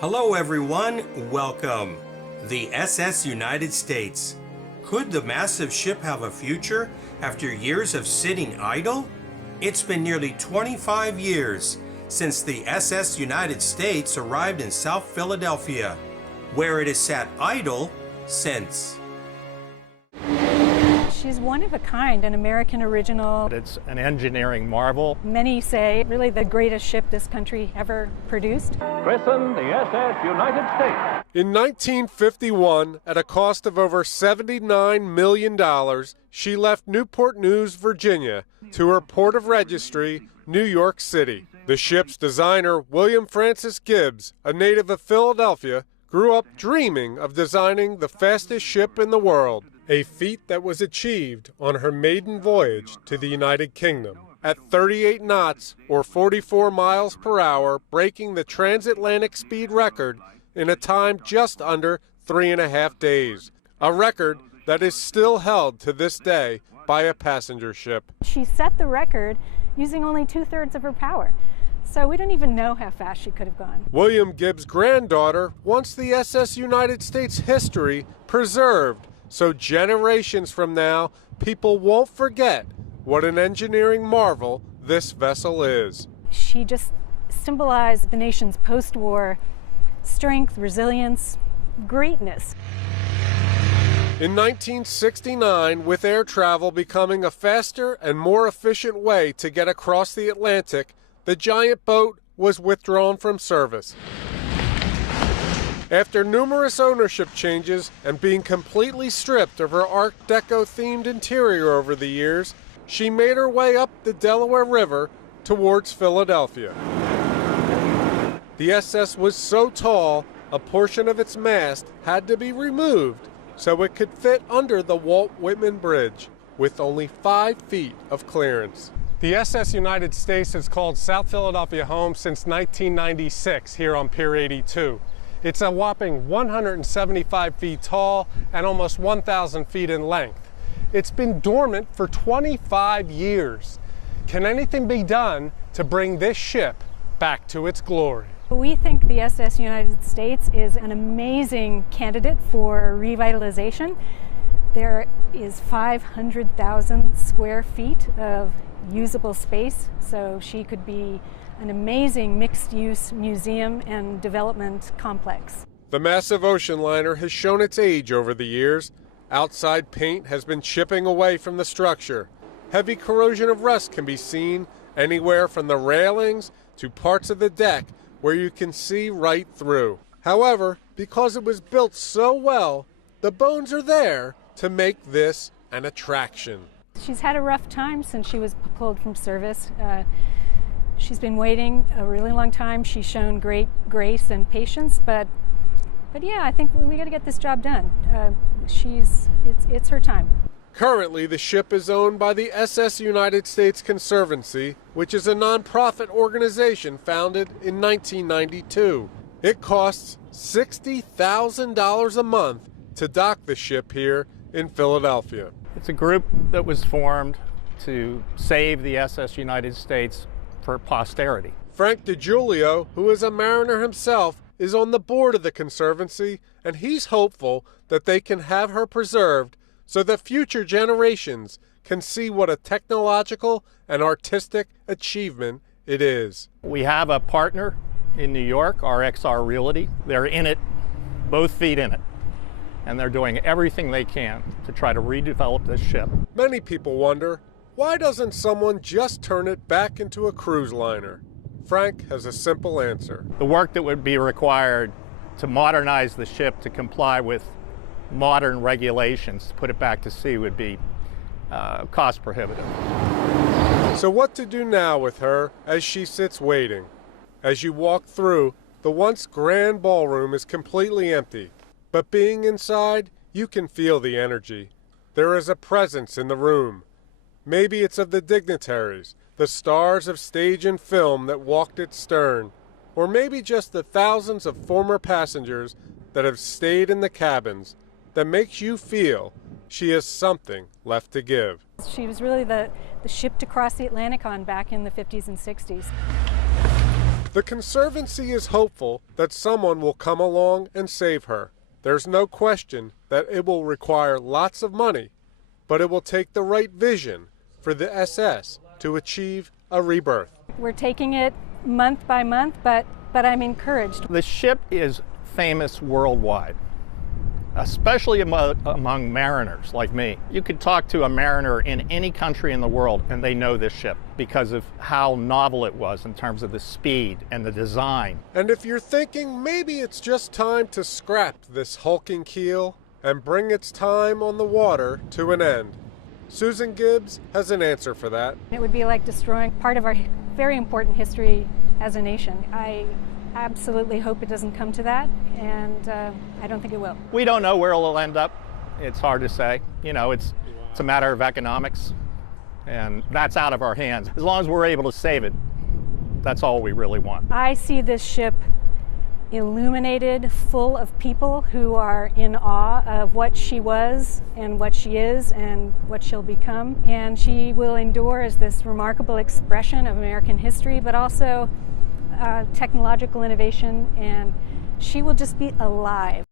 Hello everyone, welcome. The SS United States. Could the massive ship have a future after years of sitting idle? It's been nearly 25 years since the SS United States arrived in South Philadelphia, where it has sat idle since. She's one of a kind, an American original. It's an engineering marvel. Many say really the greatest ship this country ever produced. Christen the SS United States. In 1951, at a cost of over $79 million, she left Newport News, Virginia, to her port of registry, New York City. The ship's designer, William Francis Gibbs, a native of Philadelphia, grew up dreaming of designing the fastest ship in the world, a feat that was achieved on her maiden voyage to the United Kingdom. At 38 knots, or 44 miles per hour, breaking the transatlantic speed record in a time just under 3.5 days, a record that is still held to this day by a passenger ship. She set the record using only 2/3 of her power. So we don't even know how fast she could have gone. William Gibbs' granddaughter wants the SS United States history preserved, so generations from now, people won't forget what an engineering marvel this vessel is. She just symbolized the nation's post-war strength, resilience, greatness. In 1969, with air travel becoming a faster and more efficient way to get across the Atlantic, the giant boat was withdrawn from service. After numerous ownership changes and being completely stripped of her Art Deco-themed interior over the years, she made her way up the Delaware River towards Philadelphia. The SS was so tall, a portion of its mast had to be removed so it could fit under the Walt Whitman Bridge, with only 5 feet of clearance. The SS United States has called South Philadelphia home since 1996 here on Pier 82. It's a whopping 175 feet tall and almost 1,000 feet in length. It's been dormant for 25 years. Can anything be done to bring this ship back to its glory? We think the SS United States is an amazing candidate for revitalization. There is 500,000 square feet of usable space, so she could be an amazing mixed-use museum and development complex. The massive ocean liner has shown its age over the years. Outside paint has been chipping away from the structure. Heavy corrosion of rust can be seen anywhere from the railings to parts of the deck where you can see right through. However, because it was built so well, the bones are there to make this an attraction. She's had a rough time since she was pulled from service. She's been waiting a really long time. She's shown great grace and patience, but yeah, I think we got to get this job done. It's her time. Currently, the ship is owned by the SS United States Conservancy, which is a nonprofit organization founded in 1992. It costs $60,000 a month to dock the ship here in Philadelphia. It's a group that was formed to save the SS United States for posterity. Frank DiGiulio, who is a mariner himself, is on the board of the Conservancy, and he's hopeful that they can have her preserved so that future generations can see what a technological and artistic achievement it is. We have a partner in New York, RXR Realty. They're in it, both feet in it, and they're doing everything they can to try to redevelop this ship. Many people wonder, why doesn't someone just turn it back into a cruise liner? Frank has a simple answer. The work that would be required to modernize the ship to comply with modern regulations to put it back to sea would be cost prohibitive. So what to do now with her as she sits waiting? As you walk through, the once grand ballroom is completely empty, but being inside, you can feel the energy. There is a presence in the room. Maybe it's of the dignitaries, the stars of stage and film that walked its stern, or maybe just the thousands of former passengers that have stayed in the cabins, that makes you feel she has something left to give. She was really the ship to cross the Atlantic on back in the 50s and 60s. The Conservancy is hopeful that someone will come along and save her. There's no question that it will require lots of money, but it will take the right vision for the SS to achieve a rebirth. We're taking it month by month, but I'm encouraged. The ship is famous worldwide, especially among mariners like me. You could talk to a mariner in any country in the world and they know this ship because of how novel it was in terms of the speed and the design. And if you're thinking maybe it's just time to scrap this hulking keel and bring its time on the water to an end, Susan Gibbs has an answer for that. It would be like destroying part of our very important history as a nation. I absolutely hope it doesn't come to that, and I don't think it will. We don't know where it'll end up. It's hard to say. You know, it's a matter of economics, and that's out of our hands. As long as we're able to save it, that's all we really want. I see this ship illuminated, full of people who are in awe of what she was and what she is and what she'll become. And she will endure as this remarkable expression of American history, but also technological innovation, and she will just be alive.